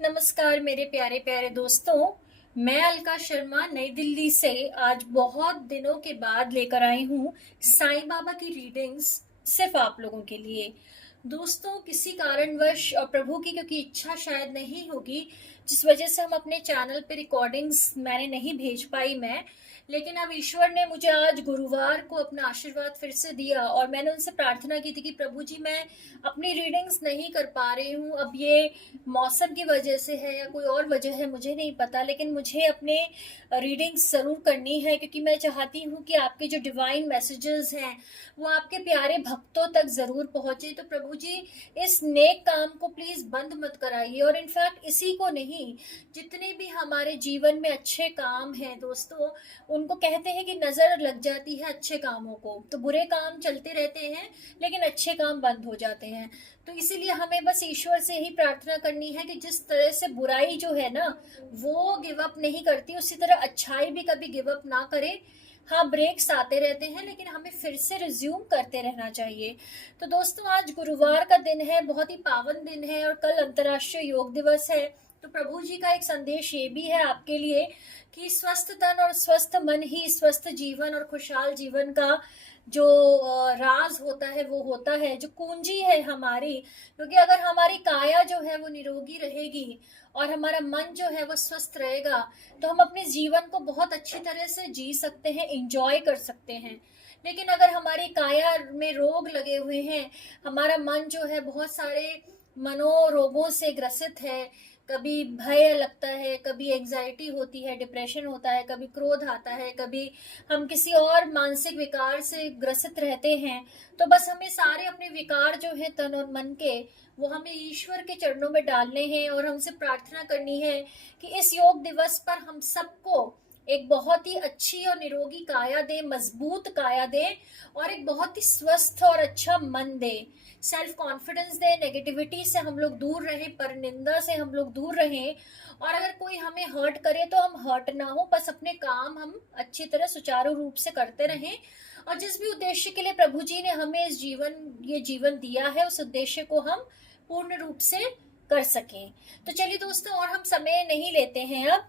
नमस्कार मेरे प्यारे प्यारे दोस्तों। मैं अलका शर्मा नई दिल्ली से आज बहुत दिनों के बाद लेकर आई हूँ साईं बाबा की रीडिंग्स सिर्फ आप लोगों के लिए। दोस्तों, किसी कारणवश और प्रभु की क्योंकि इच्छा शायद नहीं होगी, जिस वजह से हम अपने चैनल पे रिकॉर्डिंग्स मैंने नहीं भेज पाई लेकिन अब ईश्वर ने मुझे आज गुरुवार को अपना आशीर्वाद फिर से दिया और मैंने उनसे प्रार्थना की थी कि प्रभु जी, मैं अपनी रीडिंग्स नहीं कर पा रही हूँ। अब ये मौसम की वजह से है या कोई और वजह है मुझे नहीं पता, लेकिन मुझे अपने रीडिंग्स ज़रूर करनी है क्योंकि मैं चाहती हूँ कि आपके जो डिवाइन मैसेजेस हैं वो आपके प्यारे भक्तों तक ज़रूर पहुँचे। तो प्रभु जी, इस नेक काम को प्लीज़ बंद मत कराइए। और इनफैक्ट इसी को नहीं, जितने भी हमारे जीवन में अच्छे काम हैं दोस्तों, उनको कहते हैं कि नज़र लग जाती है अच्छे कामों को, तो बुरे काम चलते रहते हैं लेकिन अच्छे काम बंद हो जाते हैं। तो इसीलिए हमें बस ईश्वर से ही प्रार्थना करनी है कि जिस तरह से बुराई जो है ना वो गिव अप नहीं करती, उसी तरह अच्छाई भी कभी गिव अप ना करे। हाँ, ब्रेक्स आते रहते हैं लेकिन हमें फिर से रिज्यूम करते रहना चाहिए। तो दोस्तों, आज गुरुवार का दिन है, बहुत ही पावन दिन है और कल अंतर्राष्ट्रीय योग दिवस है। तो प्रभु जी का एक संदेश ये भी है आपके लिए कि स्वस्थ तन और स्वस्थ मन ही स्वस्थ जीवन और खुशहाल जीवन का जो राज होता है, वो होता है, जो कुंजी है हमारी। क्योंकि अगर हमारी काया जो है वो निरोगी रहेगी और हमारा मन जो है वो स्वस्थ रहेगा, तो हम अपने जीवन को बहुत अच्छी तरह से जी सकते हैं, इंजॉय कर सकते हैं। लेकिन अगर हमारी काया में रोग लगे हुए हैं, हमारा मन जो है बहुत सारे मनोरोगों से ग्रसित है, कभी भय लगता है, कभी एंजाइटी होती है, डिप्रेशन होता है, कभी क्रोध आता है, कभी हम किसी और मानसिक विकार से ग्रसित रहते हैं, तो बस हमें सारे अपने विकार जो है तन और मन के, वो हमें ईश्वर के चरणों में डालने हैं और हमसे प्रार्थना करनी है कि इस योग दिवस पर हम सबको एक बहुत ही अच्छी और निरोगी काया दे, मजबूत काया दे और एक बहुत ही स्वस्थ और अच्छा मन दे, सेल्फ कॉन्फिडेंस दे, नेगेटिविटी से हम लोग दूर रहें, परनिंदा से हम लोग दूर रहें। और अगर कोई हमें हर्ट करे तो हम हर्ट ना हो, बस अपने काम हम अच्छी तरह सुचारू रूप से करते रहें और जिस भी उद्देश्य के लिए प्रभु जी ने हमें ये जीवन दिया है, उस उद्देश्य को हम पूर्ण रूप से कर सकें। तो चलिए दोस्तों, और हम समय नहीं लेते हैं अब।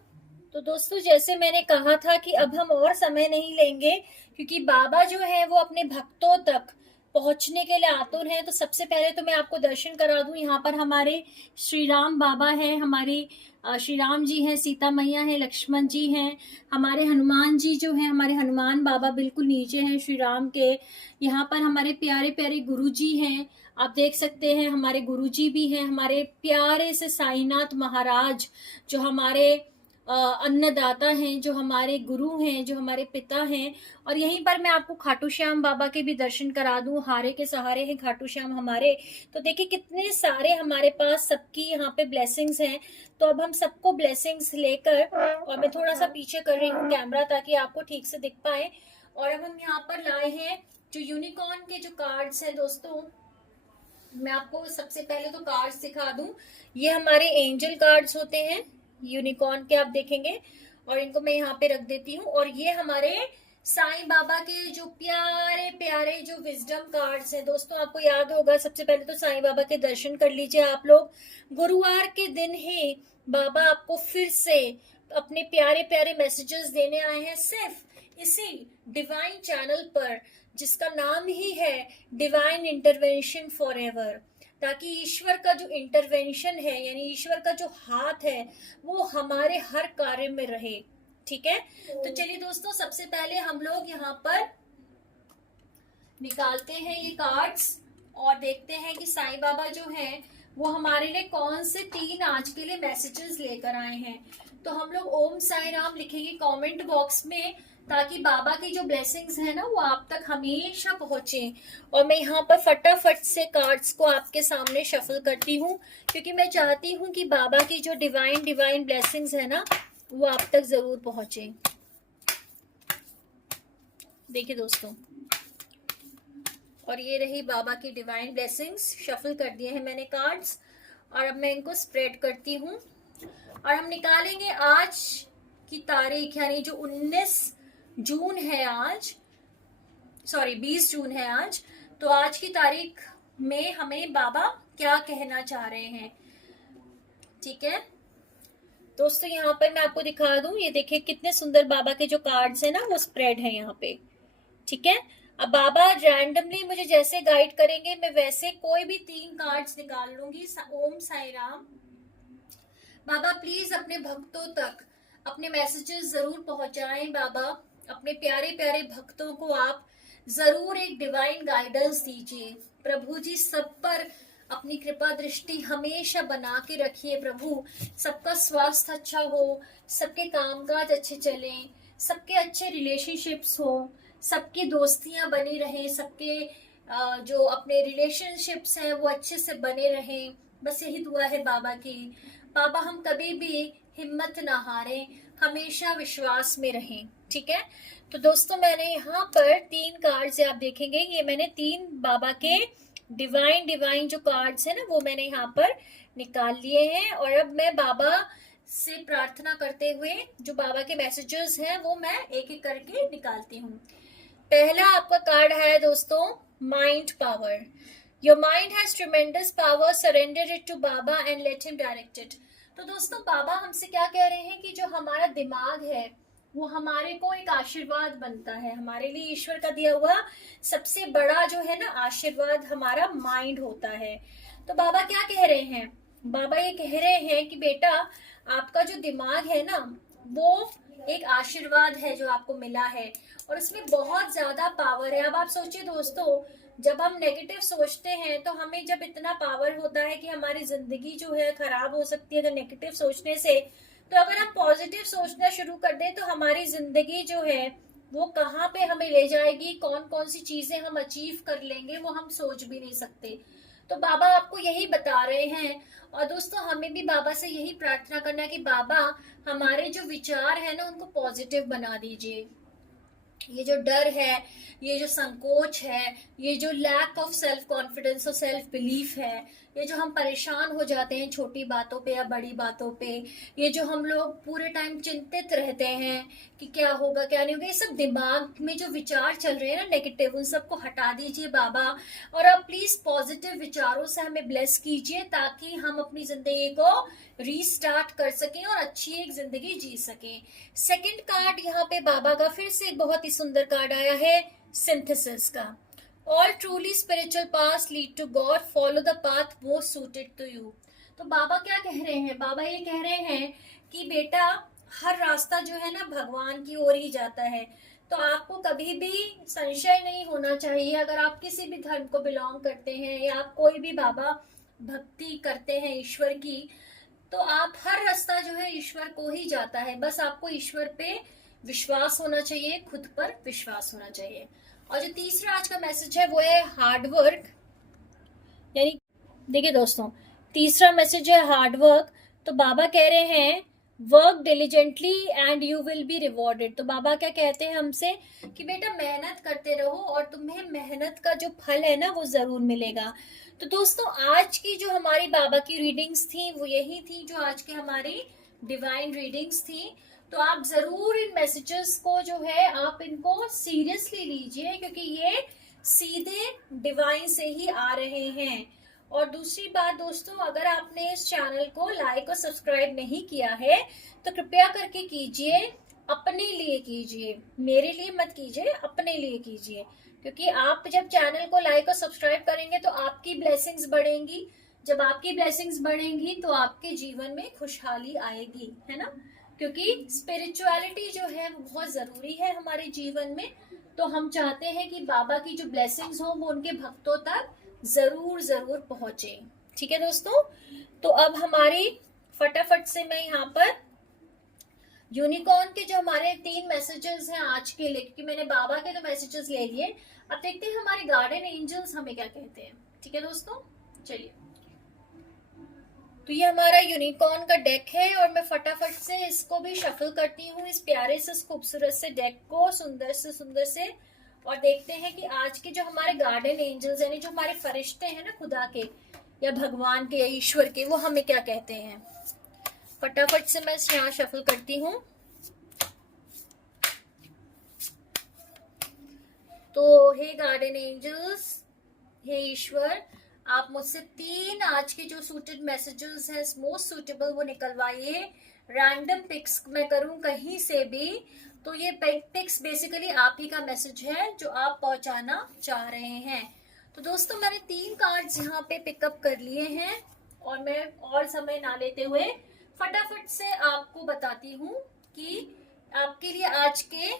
तो दोस्तों, जैसे मैंने कहा था कि अब हम और समय नहीं लेंगे क्योंकि बाबा जो है वो अपने भक्तों तक पहुंचने के लिए आतुर हैं। तो सबसे पहले तो मैं आपको दर्शन करा दूं। यहाँ पर हमारे श्री राम बाबा हैं, हमारी श्री राम जी हैं, सीता मैया हैं, लक्ष्मण जी हैं, हमारे हनुमान जी जो हैं, हमारे हनुमान बाबा बिल्कुल नीचे हैं श्री राम के। यहाँ पर हमारे प्यारे प्यारे गुरु जी हैं, आप देख सकते हैं, हमारे गुरु जी भी हैं, हमारे प्यारे से साईनाथ महाराज जो हमारे अन्नदाता हैं, जो हमारे गुरु हैं, जो हमारे पिता हैं। और यहीं पर मैं आपको खाटू श्याम बाबा के भी दर्शन करा दूं। हारे के सहारे हैं खाटू श्याम हमारे। तो देखिए कितने सारे हमारे पास सबकी यहाँ पे ब्लेसिंग्स हैं। तो अब हम सबको ब्लेसिंग्स लेकर, और मैं थोड़ा सा पीछे कर रही हूँ कैमरा ताकि आपको ठीक से दिख पाए। और अब हम यहाँ पर लाए हैं जो यूनिकॉर्न के जो कार्ड्स हैं दोस्तों। मैं आपको सबसे पहले तो कार्ड्स दिखा दूं। ये हमारे एंजल कार्ड्स होते हैं यूनिकॉर्न के, आप देखेंगे, और इनको मैं यहाँ पे रख देती हूँ। और ये हमारे साईं बाबा के जो प्यारे प्यारे जो विजडम कार्ड्स हैं दोस्तों। आपको याद होगा, सबसे पहले तो साईं बाबा के दर्शन कर लीजिए आप लोग। गुरुवार के दिन ही बाबा आपको फिर से अपने प्यारे प्यारे मैसेजेस देने आए हैं, सिर्फ इसी डिवाइन चैनल पर जिसका नाम ही है डिवाइन इंटरवेंशन फॉर एवर, ताकि ईश्वर का जो इंटरवेंशन है, यानी ईश्वर का जो हाथ है, वो हमारे हर कार्य में रहे। ठीक है, तो चलिए दोस्तों, सबसे पहले हम लोग यहाँ पर निकालते हैं ये कार्ड्स और देखते हैं कि साईं बाबा जो हैं वो हमारे लिए कौन से 3 आज के लिए मैसेजेस लेकर आए हैं। तो हम लोग ओम साई राम लिखेंगे कमेंट बॉक्स में, ताकि बाबा की जो ब्लेसिंग्स है ना वो आप तक हमेशा पहुंचे। और मैं यहाँ पर फटाफट से कार्ड्स को आपके सामने शफल करती हूँ क्योंकि मैं चाहती हूँ कि बाबा की जो डिवाइन ब्लेसिंग्स है ना वो आप तक जरूर पहुंचे। देखिए दोस्तों, और ये रही बाबा की डिवाइन ब्लेसिंग्स। शफल कर दिए हैं मैंने कार्ड्स और अब मैं इनको स्प्रेड करती हूँ और हम निकालेंगे आज की तारीख, यानी जो 19 जून है आज, सॉरी 20 जून है आज। तो आज की तारीख में हमें बाबा क्या कहना चाह रहे हैं। ठीक है, दोस्तों यहाँ पर मैं आपको दिखा दूं, ये देखिए कितने सुंदर बाबा के जो कार्ड्स है ना वो स्प्रेड है यहाँ पे। ठीक है, अब बाबा रैंडमली मुझे जैसे गाइड करेंगे मैं वैसे कोई भी 3 कार्ड्स निकाल लूंगी। ओम साई राम। बाबा प्लीज अपने भक्तों तक अपने मैसेजेस जरूर पहुंचाएं। बाबा अपने प्यारे प्यारे भक्तों को आप जरूर एक डिवाइन गाइडेंस दीजिए। प्रभु जी सब पर अपनी कृपा दृष्टि हमेशा बना के रखिए। प्रभु सबका स्वास्थ्य अच्छा हो, सबके कामकाज अच्छे चलें, सबके अच्छे रिलेशनशिप्स हो, सबकी दोस्तियां बनी रहें, सबके जो अपने रिलेशनशिप्स हैं वो अच्छे से बने रहें। बस यही दुआ है बाबा की। बाबा हम कभी भी हिम्मत ना हारें, हमेशा विश्वास में रहें। ठीक है, तो दोस्तों मैंने यहाँ पर 3 कार्ड्स आप देखेंगे, ये मैंने 3 बाबा के डिवाइन डिवाइन जो कार्ड्स है ना वो मैंने यहाँ पर निकाल लिए हैं। और अब मैं बाबा से प्रार्थना करते हुए जो बाबा के मैसेजेस हैं वो मैं एक एक करके निकालती हूँ। पहला आपका कार्ड है दोस्तों mind power. Your mind has tremendous power, surrender it to Baba and let him direct it. तो दोस्तों बाबा हमसे क्या कह रहे हैं कि जो हमारा दिमाग है वो हमारे को एक आशीर्वाद बनता है। हमारे लिए ईश्वर का दिया हुआ सबसे बड़ा जो है ना आशीर्वाद हमारा माइंड होता है। तो बाबा क्या कह रहे हैं, बाबा ये कह रहे हैं कि बेटा आपका जो दिमाग है ना वो एक आशीर्वाद है जो आपको मिला है और इसमें बहुत ज्यादा पावर है। अब आप सोचिए दोस्तों, जब हम नेगेटिव सोचते हैं तो हमें जब इतना पावर होता है कि हमारी जिंदगी जो है खराब हो सकती है अगर नेगेटिव सोचने से, तो अगर हम पॉजिटिव सोचना शुरू कर दें तो हमारी जिंदगी जो है वो कहाँ पे हमें ले जाएगी, कौन कौन सी चीजें हम अचीव कर लेंगे वो हम सोच भी नहीं सकते। तो बाबा आपको यही बता रहे हैं। और दोस्तों हमें भी बाबा से यही प्रार्थना करना है कि बाबा हमारे जो विचार है ना उनको पॉजिटिव बना दीजिए। ये जो डर है, ये जो संकोच है, ये जो लैक ऑफ सेल्फ कॉन्फिडेंस और सेल्फ बिलीफ है, ये जो हम परेशान हो जाते हैं छोटी बातों पे या बड़ी बातों पे, ये जो हम लोग पूरे टाइम चिंतित रहते हैं कि क्या होगा क्या नहीं होगा, ये सब दिमाग में जो विचार चल रहे हैं ना नेगेटिव, उन सबको हटा दीजिए बाबा। और आप प्लीज पॉजिटिव विचारों से हमें ब्लेस कीजिए ताकि हम अपनी जिंदगी को रीस्टार्ट कर सकें और अच्छी एक जिंदगी जी सकें। सेकंड कार्ड यहाँ पे बाबा का फिर से एक बहुत ही सुंदर कार्ड आया है सिंथेसिस का। All truly spiritual path lead to God, follow the path most suited to you. तो बाबा क्या कह रहे हैं, बाबा ये कह रहे हैं कि बेटा हर रास्ता जो है ना भगवान की ओर ही जाता है। तो आपको कभी भी संशय नहीं होना चाहिए। अगर आप किसी भी धर्म को बिलोंग करते हैं या आप कोई भी बाबा भक्ति करते हैं ईश्वर की, तो आप हर रास्ता जो है ईश्वर को ही जाता है। बस आपको ईश्वर पे विश्वास होना चाहिए, खुद पर विश्वास होना चाहिए। और जो तीसरा आज का मैसेज है वो है हार्ड वर्क। यानी देखिए दोस्तों, तीसरा मैसेज है हार्ड वर्क। तो बाबा कह रहे हैं work diligently and you will be rewarded. तो बाबा क्या कहते हैं हमसे कि बेटा मेहनत करते रहो और तुम्हें मेहनत का जो फल है ना वो जरूर मिलेगा। तो दोस्तों आज की जो हमारी बाबा की रीडिंग्स थी वो यही थी जो आज की हमारी डिवाइन रीडिंग्स थी। तो आप जरूर इन मैसेजेस को जो है आप इनको सीरियसली लीजिए क्योंकि ये सीधे डिवाइन से ही आ रहे हैं। और दूसरी बात दोस्तों, अगर आपने इस चैनल को लाइक और सब्सक्राइब नहीं किया है तो कृपया करके कीजिए, अपने लिए कीजिए, मेरे लिए मत कीजिए, अपने लिए कीजिए। क्योंकि आप जब चैनल को लाइक और सब्सक्राइब करेंगे तो आपकी ब्लेसिंग्स बढ़ेंगी। जब आपकी ब्लेसिंग्स बढ़ेंगी तो आपके जीवन में खुशहाली आएगी, है ना। क्योंकि स्पिरिचुअलिटी जो है वो बहुत जरूरी है हमारे जीवन में। तो हम चाहते हैं कि बाबा की जो ब्लेसिंग्स हो वो उनके भक्तों तक जरूर जरूर पहुंचे। ठीक है दोस्तों, तो अब हमारी फटाफट से मैं यहाँ पर यूनिकॉर्न के जो हमारे 3 मैसेजेस हैं आज के लिए, क्योंकि मैंने बाबा के तो मैसेजेस ले लिए, अब देखते हैं हमारे गार्डन एंजल्स हमें क्या कहते हैं। ठीक है दोस्तों, चलिए। तो ये हमारा यूनिकॉर्न का डेक है और मैं फटाफट से इसको भी शफल करती हूँ, इस प्यारे से खूबसूरत से डेक को सुंदर से, और देखते हैं कि आज के जो हमारे गार्डन एंजल्स यानी जो हमारे फरिश्ते हैं ना खुदा के या भगवान के या ईश्वर के, वो हमें क्या कहते हैं। फटाफट से मैं यहाँ शफल करती हूँ। तो हे गार्डन एंजल्स, हे ईश्वर, आप मुझसे 3 आज के जो सूटेड मैसेजेस हैं मोस्ट सूटेबल वो निकलवाइए। रैंडम पिक्स मैं करूं कहीं से भी, तो ये पिक्स बेसिकली आप ही का मैसेज है जो आप पहुंचाना चाह रहे हैं। तो दोस्तों मैंने 3 कार्ड्स यहाँ पे पिकअप कर लिए हैं और मैं और समय ना लेते हुए फटाफट से आपको बताती हूँ कि आपके लिए आज के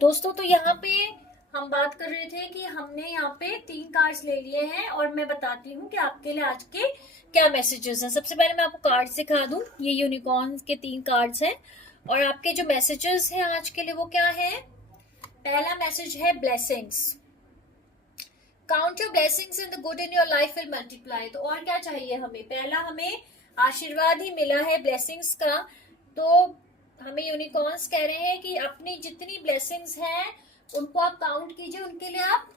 दोस्तों, तो यहाँ पे हम बात कर रहे थे कि हमने यहाँ पे 3 कार्ड्स ले लिए हैं और मैं बताती हूँ कि आपके लिए आज के क्या मैसेजेस हैं। सबसे पहले मैं आपको कार्ड्स दिखा दूं। ये यूनिकॉर्न के 3 कार्ड्स हैं और आपके जो मैसेजेस हैं आज के लिए वो क्या है। पहला मैसेज है blessings. Count your blessings in the good in your life will multiply. तो और क्या चाहिए हमें, पहला हमें आशीर्वाद ही मिला है ब्लेसिंग्स का। तो हमें यूनिकॉर्न्स कह रहे हैं कि अपनी जितनी ब्लेसिंग्स हैं उनको आप काउंट कीजिए, उनके लिए आप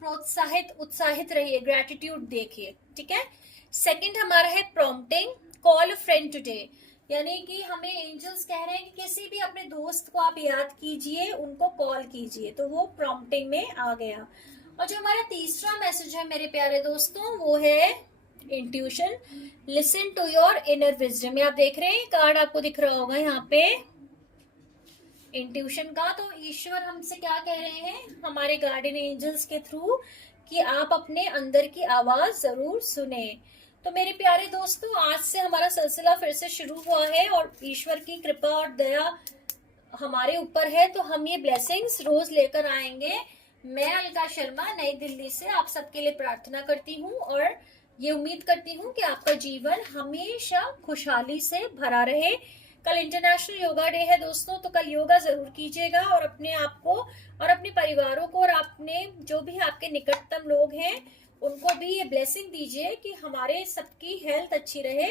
प्रोत्साहित उत्साहित रहिए, ग्रेटिट्यूड देखिए, ठीक है। सेकंड हमारा है प्रॉम्प्टिंग, कॉल अ फ्रेंड टुडे। यानी कि हमें एंजल्स कह रहे हैं कि किसी भी अपने दोस्त को आप याद कीजिए, उनको कॉल कीजिए, तो वो प्रॉम्प्टिंग में आ गया। और जो हमारा तीसरा मैसेज है मेरे प्यारे दोस्तों वो है intuition, listen to your inner wisdom. आप देख रहे हैं कार्ड आपको दिख रहा होगा यहाँ पे इंट्यूशन का। तो ईश्वर हमसे क्या कह रहे हैं हमारे गार्डियन एंजल्स के थ्रू कि आप अपने अंदर की आवाज जरूर सुने। तो मेरे प्यारे दोस्तों आज से हमारा सिलसिला फिर से शुरू हुआ है और ईश्वर की कृपा और दया हमारे ऊपर है, तो हम ये ब्लेसिंग्स रोज लेकर आएंगे। मैं अलका शर्मा नई दिल्ली से आप सबके लिए प्रार्थना करती हूँ और ये उम्मीद करती हूँ कि आपका जीवन हमेशा खुशहाली से भरा रहे। कल इंटरनेशनल योगा डे है दोस्तों, तो कल योगा जरूर कीजिएगा और अपने आप को और अपने परिवारों को और अपने जो भी आपके निकटतम लोग हैं उनको भी ये ब्लेसिंग दीजिए कि हमारे सबकी हेल्थ अच्छी रहे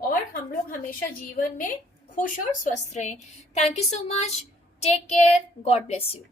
और हम लोग हमेशा जीवन में खुश और स्वस्थ रहें। Thank you so much, take care, God bless you.